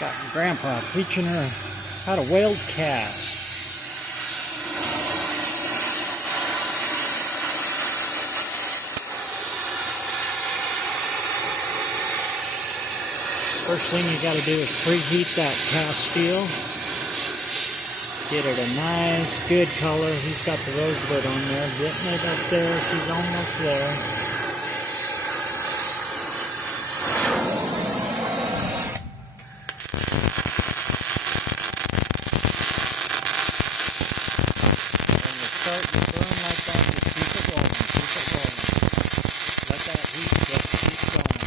Got Grandpa teaching her how to weld cast. First thing you got to do is preheat that cast steel. Get it a nice, good color. He's got the rosebud on there. Getting it up there. She's almost there. When you start to burn like that, just keep it rolling. Keep it rolling. Let that heat just keep going.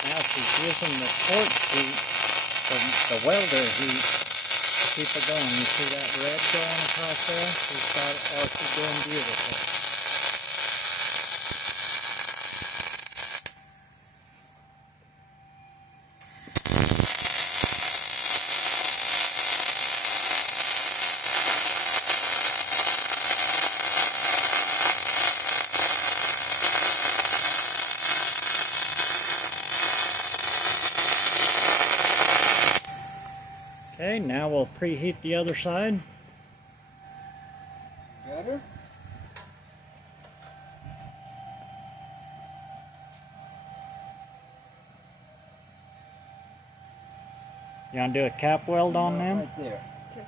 Now she's using the torch heat, the welder heat, to keep it going. You see that red going across there? She's got it. Oh, she's doing beautiful. Okay, now we'll preheat the other side. Better? You want to do a cap weld on them? Right there. Okay.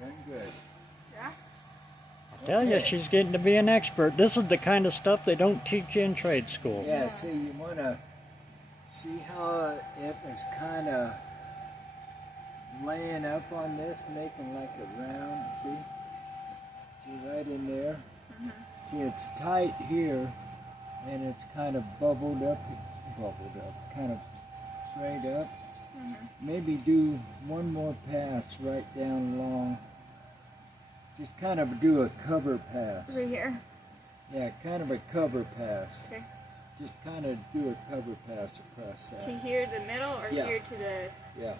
Very good. Yeah? I tell you, she's getting to be an expert. This is the kind of stuff they don't teach you in trade school. Yeah, see, you want to see how it was kind of laying up on this, making like a round, see? See right in there? Mm-hmm. See, it's tight here, and it's kind of bubbled up, kind of straight up. Mm-hmm. Maybe do one more pass right down along. Just kind of do a cover pass. Over here. Yeah, kind of a cover pass. Okay. Just kind of do a cover pass across that. To here, the middle, or Yeah. here to the... Yeah.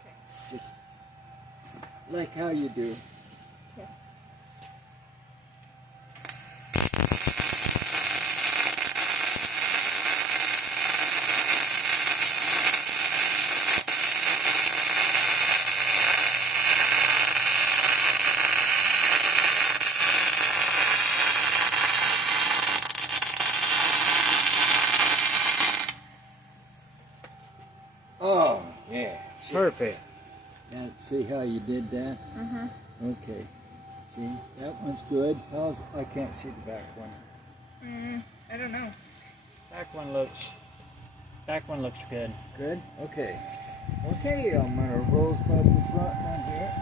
Okay. Just like how you do. Okay. Oh, yeah. Perfect. Yeah, see how you did that? Mm-hmm. Okay. See, that one's good. I can't see the back one. I don't know. Back one looks good. Good? Okay. Okay, I'm going to rosebud the front one here.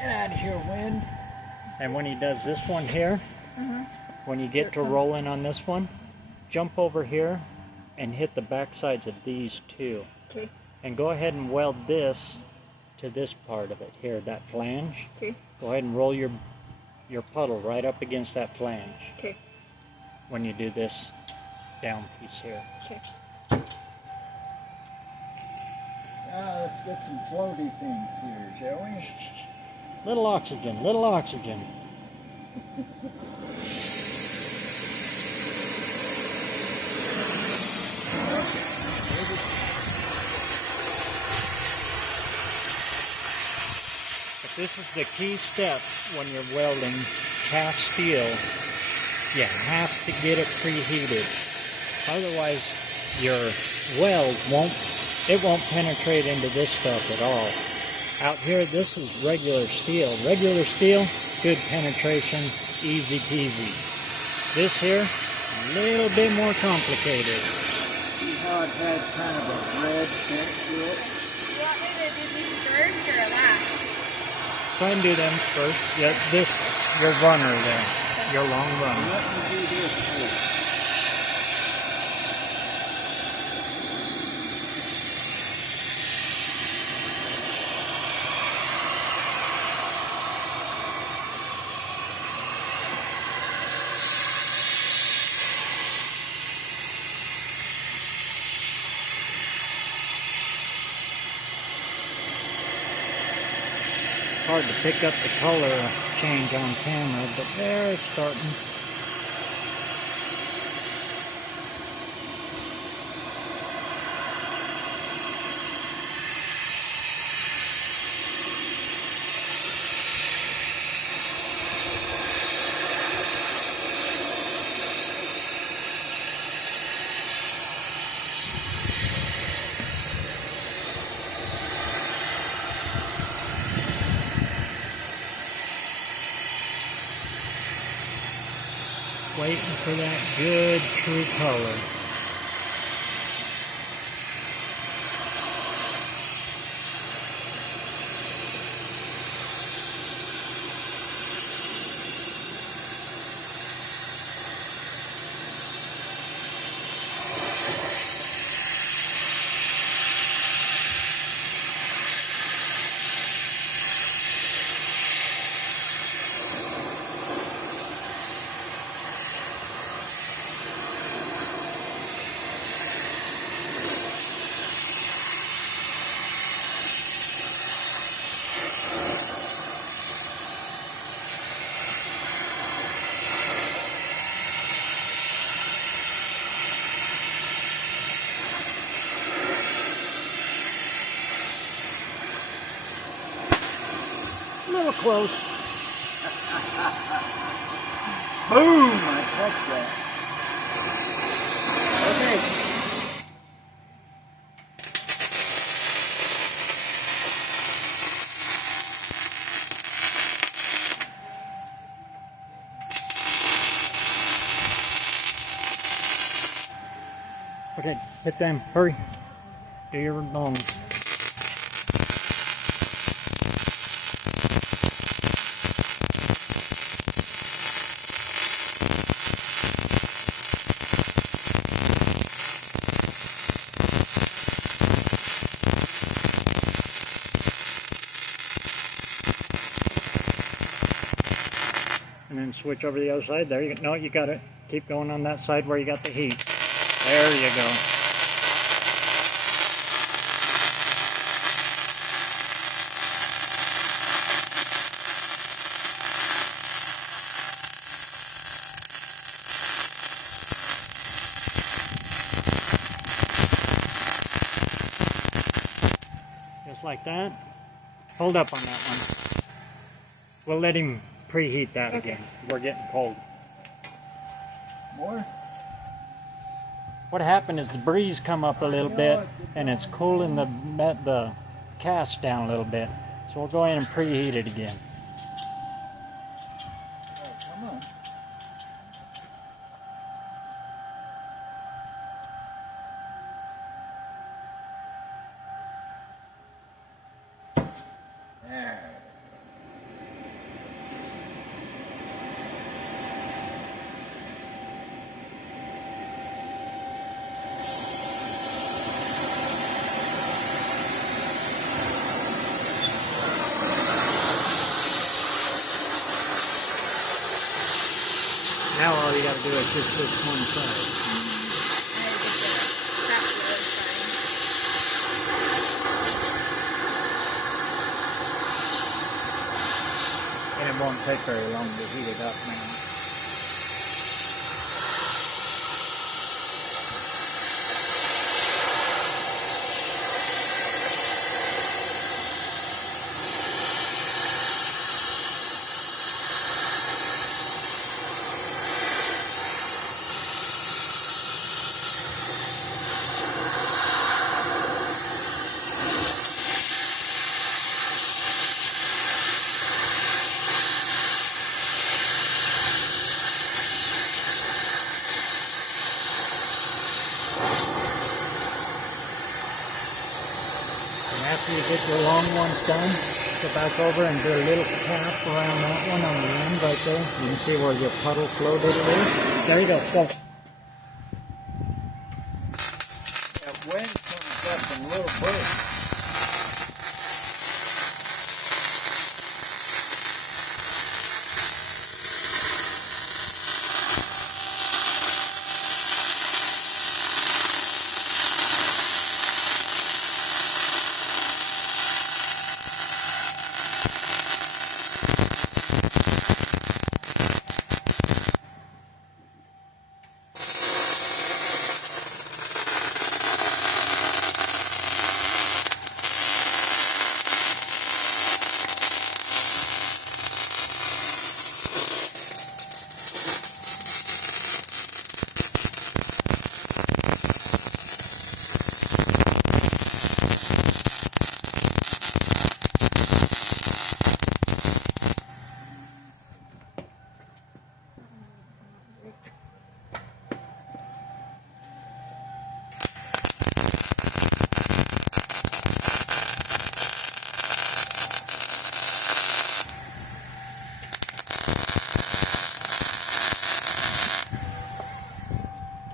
Get out of here, wind. And when he does this one here, when you get to rolling on this one, jump over here and hit the back sides of these two. Okay. And go ahead and weld this to this part of it here, that flange. Okay. Go ahead and roll your puddle right up against that flange Okay. when you do this down piece here. Okay. Now let's get some floaty things here, shall we? Little oxygen, little oxygen. But this is the key step when you're welding cast steel. You have to get it preheated. Otherwise, your weld won't penetrate into this stuff at all. Out here, this is regular steel. Regular steel, good penetration, easy peasy. This here, A little bit more complicated. See how it had kind of a red tint to it? You want me to do these first or last? Try and do them first. Yeah, this, your runner there. Your long runner. Let me do this first. Hard to pick up the color change on camera, but there it's starting. Waiting for that good true color. A little close. Boom! I touched that. Okay. Okay, hit them. Hurry. Do your long. And then switch over to the other side. There you go. No, you got it. Keep going on that side where you got the heat. There you go. Just like that. Hold up on that one. We'll let him preheat that again. We're getting cold. More? What happened is the breeze come up a little bit and it's cooling the cast down a little bit. So we'll go in and preheat it again. Oh, come on. There. Now all you got to do is just this one side. And it won't take very long to heat it up now. After you get your long ones done, go back over and do a little cap around that one on the end right there. You can see where your puddle flow did it is. There you go. So, That wind comes up in little bursts.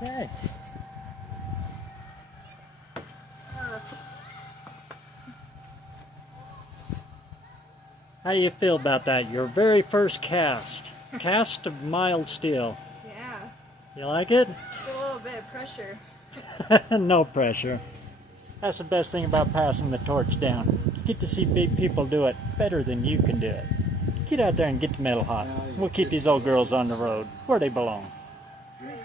okay. How do you feel about that? Your very first cast. Cast of mild steel. Yeah. You like it? It's a little bit of pressure. No pressure. That's the best thing about passing the torch down. You get to see big people do it better than you can do it. Get out there and get the metal hot. We'll keep these old girls on the road where they belong. Drink